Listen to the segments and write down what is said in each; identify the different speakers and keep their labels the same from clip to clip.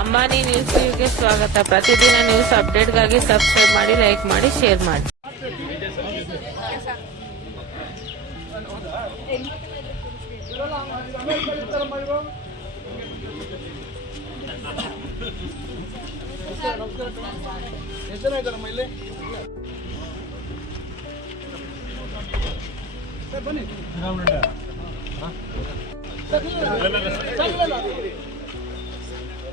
Speaker 1: ಅಂಬಾನಿ ನ್ಯೂಸ್ಗೆ ಸ್ವಾಗತ ಪ್ರತಿದಿನ ನ್ಯೂಸ್ ಅಪ್ಡೇಟ್ಗಾಗಿ ಸಬ್ಸ್ಕ್ರೈಬ್ ಮಾಡಿ ಲೈಕ್ ಮಾಡಿ ಶೇರ್ ಮಾಡಿ
Speaker 2: ಎಷ್ಟು ಜನ ಇದ್ದಾರಮ್ಮ ಇಲ್ಲಿ ಸರ್, ಬನ್ನಿ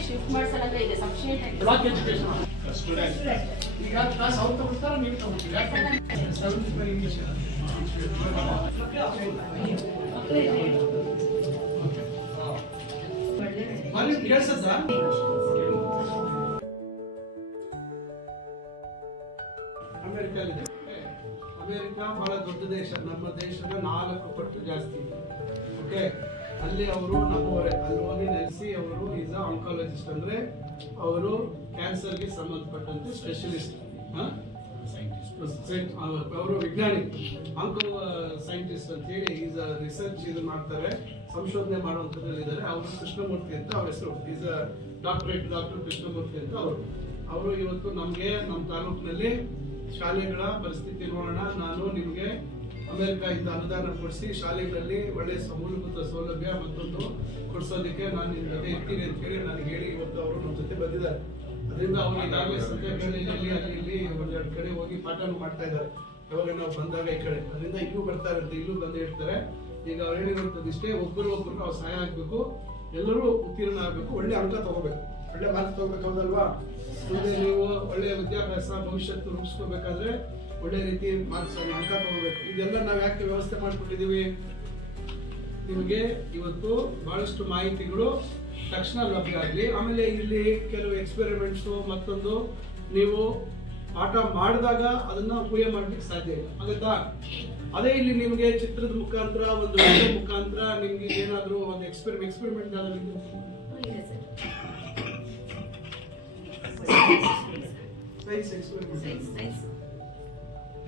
Speaker 3: ಶಿಫ್ಟ್ ಮಾಡ್ಸೋಣಂದ್ರೆ ಈಗ
Speaker 2: ಬ್ಲಾಕ್ ಎಜುಕೇಶನ್ ಈಗ ಕ್ಲಾಸ್ ಅವ್ರು ತಗೊಳ್ತಾರ ನೀವು ತಗೊಳ್ತೀರಾ ಯಾಕಂದ್ರೆ ಇಂಗ್ಲಿಷ್ ಮನೆ ಕೇಳಿಸತ್ತಾ ಅಮೆರಿಕಲ್ಲಿದೆ ಅಮೆರಿಕ ಬಹಳ ದೊಡ್ಡ ದೇಶ. ನಮ್ಮ ದೇಶದ ನಾಲ್ಕು ಪಟ್ಟು ಜಾಸ್ತಿ. ಇದೆ ಓಕೆ ಅಲ್ಲಿ ಅವರು ನಮ್ಮವರೇ ಅಲ್ಲಿ ಹೋಗಿ ನೆಲೆಸಿ ಅವರು ಈಸ್ ಆಂಕಾಲಜಿಸ್ಟ್ ಅಂದ್ರೆ ಅವರು ಕ್ಯಾನ್ಸರ್ಗೆ ಸಂಬಂಧಪಟ್ಟಂತೆ ಸ್ಪೆಷಲಿಸ್ಟ್ ಅವರು ವಿಜ್ಞಾನಿ. ಆಂಕೋ ಸೈಂಟಿಸ್ಟ್ ಅಂತ ಹೇಳಿ ಈಸ್ ರಿಸರ್ಚ್ ಇದು ಮಾಡ್ತಾರೆ ಸಂಶೋಧನೆ ಮಾಡುವಂಥದ್ರಲ್ಲಿ ಇದ್ದಾರೆ. ಅವರು ಕೃಷ್ಣಮೂರ್ತಿ ಅಂತ ಅವ್ರ ಹೆಸರು. ಈಸ್ ಡಾಕ್ಟರೇಟ್ ಡಾಕ್ಟರ್ ಕೃಷ್ಣಮೂರ್ತಿ ಅಂತ ಅವರು. ಅವರು ಇವತ್ತು ನಮಗೆ ನಮ್ಮ ತಾಲೂಕಿನಲ್ಲಿ ಶಾಲೆಗಳ ಪರಿಸ್ಥಿತಿ ನೋಡೋಣ. ನಾನು ನಿಮಗೆ ಅಮೆರಿಕದಿಂದ ಅನುದಾನ ಕೊಡಿಸಿ, ಶಾಲೆಗಳಲ್ಲಿ ಒಳ್ಳೆ ಸ- ಮೂಲಭೂತ ಸೌಲಭ್ಯ ಮತ್ತೊಂದು ಕೊಡಿಸೋದಕ್ಕೆ ನಾನು ನಿಮ್ಮ ಜೊತೆ ಇರ್ತೀನಿ ಅಂತ ಹೇಳಿ ನನಗೆ ಹೇಳಿ ಇವತ್ತು ಅವರು ನಮ್ಮ ಜೊತೆ ಬಂದಿದ್ದಾರೆ. ಅದರಿಂದ ಅವರು ಈಗಾಗಲೇ ಸಂತೆಗಳಲ್ಲಿ ಅಲ್ಲಿ ಇಲ್ಲಿ ಒಂದೆರಡು ಕಡೆ ಹೋಗಿ ಪಾಠನೂ ಮಾಡ್ತಾ ಇದ್ದಾರೆ. ಯಾವಾಗ ನಾವು ಬಂದಾಗ ಈ ಕಡೆ. ಅದರಿಂದ ಇಲ್ಲೂ ಬರ್ತಾ ಇರುತ್ತೆ, ಇಲ್ಲೂ ಬಂದು ಹೇಳ್ತಾರೆ. ಈಗ ಅವ್ರು ಹೇಳಿರುವಂಥದ್ದು ಇಷ್ಟೇ ಒಬ್ಬರು ಒಬ್ಬರು ನಾವು ಸಹಾಯ ಆಗಬೇಕು. ಎಲ್ಲರೂ ಉತ್ತೀರ್ಣ ಆಗಬೇಕು, ಒಳ್ಳೆ ಅಂಕ ತಗೋಬೇಕು. ಒಳ್ಳೆ ಮಾರ್ಕ್ ತಗೋಬೇಕು ಹೌದಲ್ವಾ? ಮುಂದೆ ನೀವು ಒಳ್ಳೆ ವಿದ್ಯಾಭ್ಯಾಸ, ಭವಿಷ್ಯತ್ತು ರೂಪಿಸ್ಕೋಬೇಕಾದ್ರೆ ಒಳ್ಳೆ ರೀತಿ ಮಾರ್ಕ್ಸ್ ಅಂಕ ತಗೋಬೇಕು. ಇದೆಲ್ಲ ನಾವು ಯಾಕೆ ವ್ಯವಸ್ಥೆ ಮಾಡ್ಕೊಂಡಿದೀವಿ ನಿಮಗೆ ಇವತ್ತು ಬಹಳಷ್ಟು ಮಾಹಿತಿಗಳು ತಕ್ಷಣ ಲಭ್ಯ ಆಗಲಿ. ಆಮೇಲೆ ಇಲ್ಲಿ ಕೆಲವು ಎಕ್ಸ್ಪೆರಿಮೆಂಟ್ಸು ಮತ್ತೊಂದು ನೀವು ಪಾಠ ಮಾಡಿದಾಗ ಅದನ್ನ ಊಹೆ ಮಾಡ್ಲಿಕ್ಕೆ ಸಾಧ್ಯ ಇಲ್ಲ. ಆಗುತ್ತಾ ಅದೇ ಇಲ್ಲಿ ನಿಮಗೆ ಚಿತ್ರದ ಮುಖಾಂತರ ಒಂದು ಮುಖಾಂತರ ನಿಮ್ಗೆ ಏನಾದರೂ ಒಂದು experiment experiment
Speaker 3: sir.
Speaker 2: Science experiment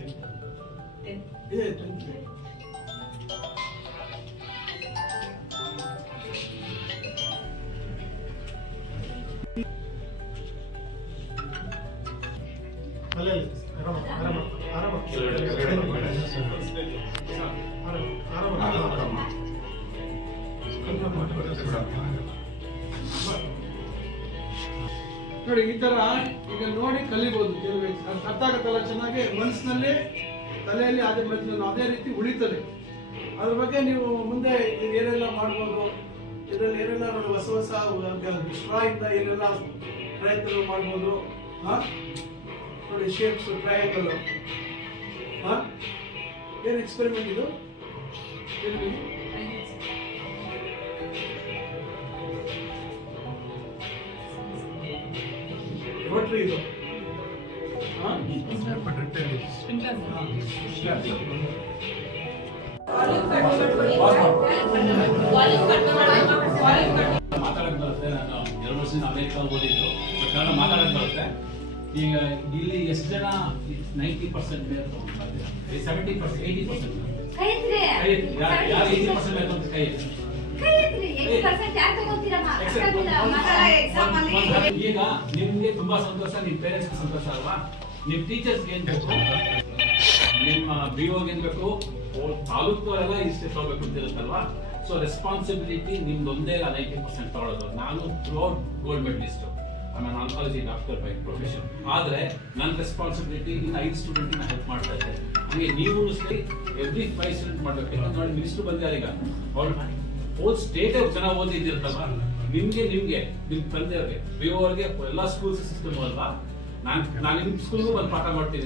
Speaker 3: science science ten
Speaker 2: ಇದೆ tenth. ನೋಡಿ, ಈ ತರ ಈಗ ನೋಡಿ ಕಲಿಬಹುದು ಕೆಲವೇ. ಅರ್ಥ ಆಗತ್ತಲ್ಲ ಚೆನ್ನಾಗಿ, ಮನಸ್ಸಿನಲ್ಲಿ, ತಲೆಯಲ್ಲಿ ಅದೇ ಮನಸ್ಸಿನಲ್ಲಿ ಅದೇ ರೀತಿ ಉಳಿತದೆ. ಅದ್ರ ಬಗ್ಗೆ ನೀವು ಮುಂದೆ ಏನೆಲ್ಲ ಮಾಡ್ಬೋದು, ಇದರಲ್ಲಿ ಏನೆಲ್ಲ ನೋಡಿ ಹೊಸ ಹೊಸ ಇಂದ ಏನೆಲ್ಲ ಪ್ರಯತ್ನ ಮಾಡ್ಬೋದು ಹಾ ನೋಡಿ ಶೇಪ್ಸ್ ಟ್ರಯಾಂಗಲ್ ಹಾ ಏನು ಎಕ್ಸ್ಪೆರಿಮೆಂಟ್ ಇದು? ರೋಟ್ರಿ ಇದು. ಹಾ?
Speaker 4: ಮಾತಾಡಕ್ ಬರುತ್ತೆ. ನಾನು ಎರಡು ವರ್ಷದಿಂದ ಅಮೆರಿಕ ಓದಿದ್ದು. So, ಕನ್ನಡ ಮಾತಾಡಕ್ ಬರುತ್ತೆ. ಈಗ ಇಲ್ಲಿ ಎಷ್ಟು ಜನ ನೈಂಟಿ ಪರ್ಸೆಂಟ್ ಮೇಲೆ ಸೆವೆಂಟಿ ಪರ್ಸೆಂಟ್ ಏಯ್ಟಿ ಪರ್ಸೆಂಟ್. ಯಾರು ಏಯ್ಟಿ ಪರ್ಸೆಂಟ್ ಅಂತ ಕೈ ಈಗ ನಿಮ್ಗೆ ತುಂಬಾ ಸಂತೋಷ ನಿಮ್ ಪೇರೆಂಟ್ಸ್ ಸಂತೋಷ ಅಲ್ವಾ? ನಿಮ್ ಟೀಚರ್ಸ್ ಏನ್ ಬೇಕು? ನಿಮ್ಮ ಬಿ ಏನ್ ಬೇಕು? ತಾಲೂಕವರೆಲ್ಲ ಇಷ್ಟೇ ತಗೋಬೇಕು ಅಂತ ಇರುತ್ತಲ್ವಾ? ಸೊ ರೆಸ್ಪಾನ್ಸಿಬಿಲಿಟಿ ನಿಮ್ದು ಒಂದೇ ನೈಂಟಿ ಪರ್ಸೆಂಟ್ ತಗೊಳ್ಳೋದು. ನಾನು ಥ್ರೂಔಟ್ ಗೋಲ್ಡ್ ಮೆಡಲಿಸ್ಟ್ ನಾನು ಆನ್ಕಾಲಜಿ ಡಾಕ್ಟರ್ ಬೈ ಪ್ರೊಫೆಷನ್ ಆದರೆ ನನ್ನ ರೆಸ್ಪಾನ್ಸಿಬಿಲಿಟಿ ಇನ್ನು ಐದು ಸ್ಟೂಡೆಂಟ್ ಹೆಲ್ಪ್ ಮಾಡ್ತಾ ಇದ್ದೆ. ಹಾಗೆ ನೀವು ಎವ್ರಿ ಫೈವ್ ಸ್ಟೂಡೆಂಟ್ ಮಾಡ್ಬೇಕು. ನೋಡಿ ಮಿನಿಸ್ಟ್ರು ಬಂದಿದ್ದಾರೆ ಈಗ. ಅವ್ರು ಓದ್ ಸ್ಟೇಟ್ ಚೆನ್ನಾಗಿ ಓದಿದ್ದಿರ್ತಲ್ಲ ನಿಮ್ಗೆ ನಿಮ್ಗೆ, ನಿಮ್ ತಂದೆಯವ್ರಿಗೆ. ಬಿಒ ಅವ್ರಿಗೆ ಎಲ್ಲಾ ಸ್ಕೂಲ್ ಸಿಸ್ಟಮ್ ಅಲ್ವಾ? ನಾನ್, ನಾನು ನಿಮ್ ಸ್ಕೂಲ್ಗೂ ಬಂದು ಪಾಠ ಮಾಡ್ತೀನಿ.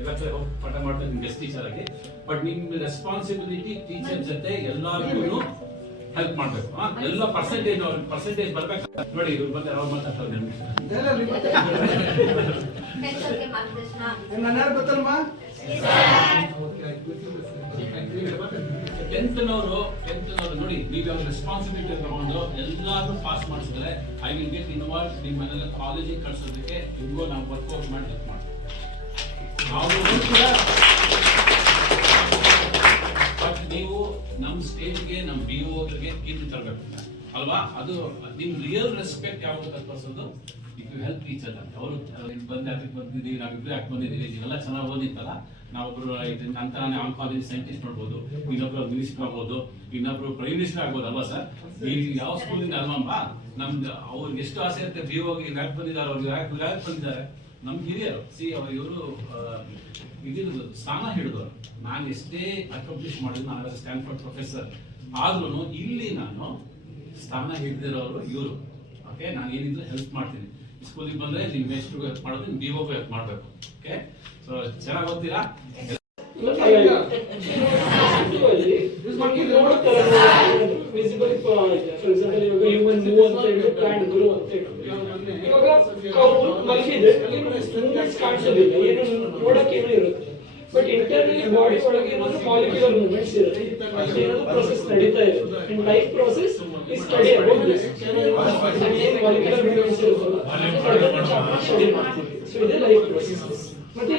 Speaker 4: ಎಲ್ಲ ಕಡೆ ಹೋಗಿ ಪಾಠ ಮಾಡ್ತೀನಿ ಗೆಸ್ಟ್ ಟೀಚರ್ ಆಗಿ. ಬಟ್ ನಿಮ್ ರೆಸ್ಪಾನ್ಸಿಬಿಲಿಟಿ ಟೀಚರ್ ಜೊತೆ ಎಲ್ಲರಿಗೂ ಹೆಲ್ಪ್ ಮಾಡಬೇಕು? ಎಲ್ಲ ಪರ್ಸೆಂಟೇಜ್ ಅವ್ರಿಗೆ ಪರ್ಸೆಂಟೇಜ್ ಬರ್ಬೇಕು. ನೋಡಿ ಇವ್ರು ಬಂದ್ರೆ ಅವ್ರು ಮಾತಾಡ್ತಾರೆ ಟೆಂತ್ನವರು ಟೆಂತ್ನವರು ನೋಡಿ ನೀವು ಯಾವ ರೆಸ್ಪಾನ್ಸಿಬಿಲಿಟಿ ತಗೊಂಡು ಎಲ್ಲಾದ್ರೂ ಪಾಸ್ ಮಾಡಿಸಿದ್ರೆ ಐ ವಿಲ್ ಗೆಟ್ ಇನ್ವಾಲ್ವ್ ನಿಮ್ಮನ್ನೆಲ್ಲ ಕಾಲೇಜಿಗೆ ಕಳ್ಸೋದಕ್ಕೆ ನಿಮಗೂ ನಾವು ವರ್ಕೌಟ್ ಮಾಡಿ ಹೆಲ್ಪ್ ಮಾಡ್ತೀವಿ. ನಾವು ಕೂಡ ಬಟ್ ನೀವು ನಮ್ಮ ಸ್ಟೇಜ್ಗೆ ನಮ್ಮ ಬಿ ಓಗಳಿಗೆ ಕೀರ್ತಿ ತರಬೇಕು. ಅಲ್ವಾ? ಅದು ನಿಮ್ ರಿಯಲ್ ರೆಸ್ಪೆಕ್ಟ್ ಯಾವ ತೋರಿಸೋದು? ಇಫ್ ಯು ಹೆಲ್ಪ್ ಟೀಚರ್ ಅವರು ಬಂದು, ಅದಕ್ಕೆ ಬಂದಿದ್ದೀವಿ ಇಬ್ಬರು ಯಾಕೆ ಬಂದಿದ್ದೀವಿ ನೀವೆಲ್ಲ ಚೆನ್ನಾಗಿ ಓದಿತ್ತಲ್ಲ ನಾವೊಬ್ರು ಇದ್ರ ನಂತರ ಆನ್ ಕಾಲೇಜ್ ಸೈಂಟಿಸ್ಟ್ ನೋಡ್ಬೋದು, ಇನ್ನೊಬ್ರು ಮಿನಿಸ್ಟರ್ ಆಗ್ಬೋದು, ಇನ್ನೊಬ್ರು ಪ್ರೈಮ್ ಮಿನಿಸ್ಟರ್ ಆಗ್ಬೋದು, ಅಲ್ವಾ ಸರ್ ನೀವು ಯಾವ ಸ್ಕೂಲಿಂದ ಅಲ್ವಾ ನಮ್ದು, ಅವ್ರಿಗೆ ಎಷ್ಟು ಆಸೆ ಇರುತ್ತೆ ಬಿ ಹೋಗಿ ಯಾಕೆ ಬಂದಿದ್ದಾರೆ ಅವ್ರಿಗೆ ಯಾಕೆ ಯಾಕೆ ಬಂದಿದ್ದಾರೆ? ನಮ್ ಹಿರಿಯರು, ಸಿ ಇವರು ಇದಿರೋದು ಸ್ಥಾನ ಹಿಡಿದವರು. ನಾನು ಎಷ್ಟೇ ಅಕಾಂಪ್ಲಿಷ್ ಮಾಡಿದ್ರು ನಾನು ಸ್ಟ್ಯಾನ್ಫರ್ಡ್ ಪ್ರೊಫೆಸರ್ ಆದ್ರೂ ಇಲ್ಲಿ ನಾನು ಸ್ಥಾನ ಹಿಡಿದಿರೋರು ಇವರು. ಓಕೆ ನಾನು ಏನಿದ್ರು ಹೆಲ್ಪ್ ಮಾಡ್ತೀನಿ. ಸ್ಕೂಲಿಗೆ ಬಂದ್ರೆ ನೀವು ಎಷ್ಟು ಹೆಲ್ಪ್ ಮಾಡೋದು, ನೀವು ಬಿ ಹೆಲ್ಪ್ ಮಾಡಬೇಕು. ಓಕೆ ಸೊ ಚೆನ್ನಾಗಿ ಓದ್ತೀರಾ?
Speaker 5: ವಿಸಿಬಲ್ ಫಾರ್ ಎಕ್ಸಾಂಪಲ್ ಮೂವ್ ಅಂತ ಹೇಳಿ ಗ್ರೋ ಅಂತ ಹೇಳಿ ಇವಾಗ ಕೌ ಮಲಗಿದೆ ಮೂವ್ಮೆಂಟ್ಸ್ ಕಾಣಿಸೋದಿಲ್ಲ ಏನು ನೋಡಕ್ಕೆ ಏನೋ ಇರುತ್ತೆ ಬಟ್ ಇಂಟರ್ನಲಿ ಬಾಡಿ ಒಳಗೆ ಏನಾದ್ರು ಮಾಲಿಕ್ಯುಲರ್ ಮೂವ್ಮೆಂಟ್ಸ್ ಇರುತ್ತೆ ಏನಾದ್ರು ಪ್ರೊಸೆಸ್ ನಡೀತಾ ಇದೆ ಇನ್ ಲೈಫ್ ಪ್ರೊಸೆಸ್ ಈ ಸ್ಟಡಿ ಅಬೌಟ್ ಮಾಲಿಕ್ಯುಲರ್ ಮೂವ್ಮೆಂಟ್ಸ್ ಇರುತ್ತಲ್ಲ ಸ್ಟಡಿ ಮಾಡ್ತೀವಿ ಸೊ ಇದೇ ಲೈಫ್ ಪ್ರೊಸೆಸ್ ಮತ್ತೆ